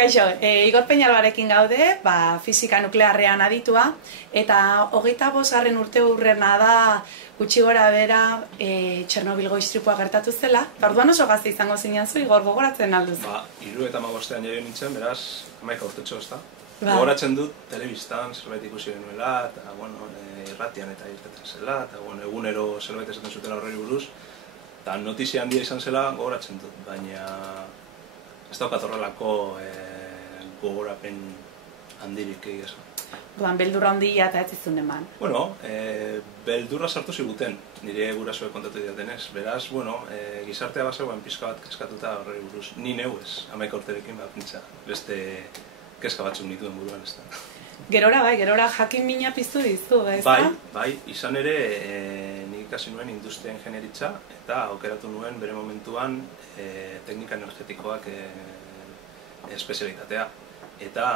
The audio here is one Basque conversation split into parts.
Kaixo, Igor Peñalbarekin gaude, fisika nuklearrean aditua, eta 25. urte hurrena da gutxi gora bera Txernobilgo istripua gertatu zela. Orduan oso gazte izango zinen zu, Igor, gogoratzen alduzu? 75ean jaio nintzen, beraz, 11 urtetxo ez da. Gogoratzen dut, telebistan zerbait ikusi genuela, eta irratian eta irteten zela, eta egunero zerbait esaten zuten horreri buruz, eta notizia handia izan zela gogoratzen dut, baina ez daukat horrelako gogorapen handirik egia esan. Beldurra handia eta ez izun eman. Beldurra sartu ziguten, nire gurasoek kontatu didatenez. Beraz, gizartea bazegoen pixka bat kezkatuta horreri buruz. Ni neu ez, 11 urterekin pintza, beste kezka batzuk nituen buruan ez da. Gerora jakin mina piztu dizu, ez da? Bai, izan ere nik ikasi nuen industria ingenieritza eta aukeratu nuen bere momentuan teknika energetikoak espezialitatea. Eta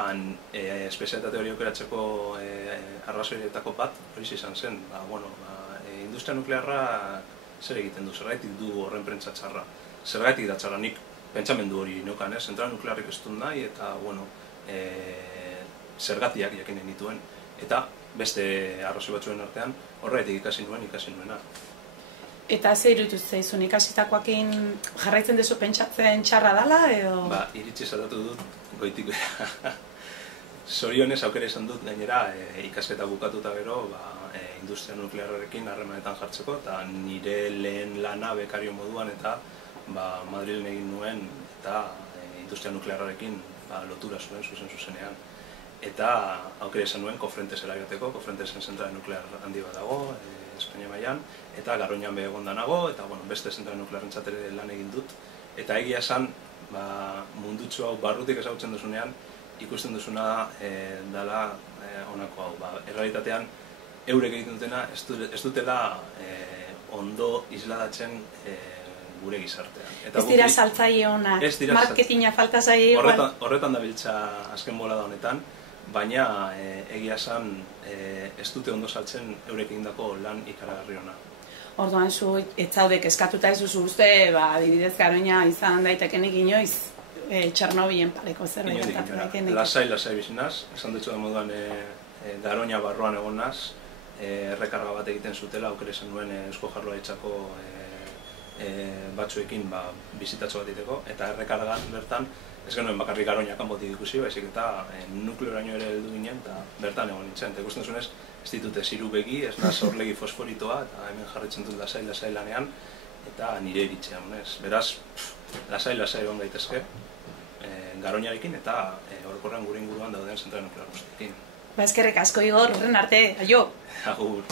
espezialitate hori aukeratzeko arrazoietako bat hori izan zen. Industria nuklearra zer egiten du, zergaitik du horren prentsa txarra. Zergaitik da txarra, nik pentsamendu hori neukan, zentral nuklearrik ez dut nahi eta zergatiak jakinen dituen. Eta beste arrazoi batzuen artean horretik ikasi nuena. Eta ze iruditu zaizun, ikasitakoakin jarraitzen duzu pentsatzen txarra dela edo? Iritsi zatatu dut goitik bera. Zorionez aukera izan dut gainera ikasketa bukatuta gero industria nuklearrarekin harremanetan jartzeko eta nire lehen lana bekario moduan eta Madrilen egin nuen eta industria nuklearrarekin lotura zuen zuzenean. Eta aukera izan nuen Kofrentesera joateko, Kofrentesen zentrale nuklear handi bat dago, Espainia mailan, eta Garoñan behegon nago, eta beste zentrale nuklearrentzat ere lan egin dut. Eta egia esan, mundutxo hau barrutik ezagutzen duzunean, ikusten duzuna dela honako hau. Errealitatean, eurek egiten dutena ez dutela ondo isladatzen gure gizartean. Ez dira saltzaile honak, marketina falta zaie igual. Horretan dabiltza azken bolada honetan, baina egia esan ez dute ondo saltzen eurek egindako lan ikaragarri ona. Orduan zu etzaudek eskatuta ez duzu uste, adibidez Garoña izan daitekenik inoiz Txernobilen pareko zerbait gertatu daitekenik. Lasai bizinaz, esan dutxo da moduan Garoña barruan egonaz, errekarga bat egiten zutela, aukera esan nuen Eusko Jaurlaritzako batzuekin bizitatxo bat egiteko, eta errekargan bertan ez genuen bakarrik Garoña kanpotik ikusi, baizik eta nukleoraino ere heldu ginen, eta bertan egon nintzen. Eta ikusten duzunez, ez ditute ziru begi, ez naz horlegi fosforitoa, eta hemen jarritzen dut lasai lanean, eta nire iritzean. Beraz, lasai egon gaitezke Garoñarekin eta orokorrean gure inguruan dauden zentral nuklear guztiekin. Eskerrik asko, Igor, horren arte, aio! Agur!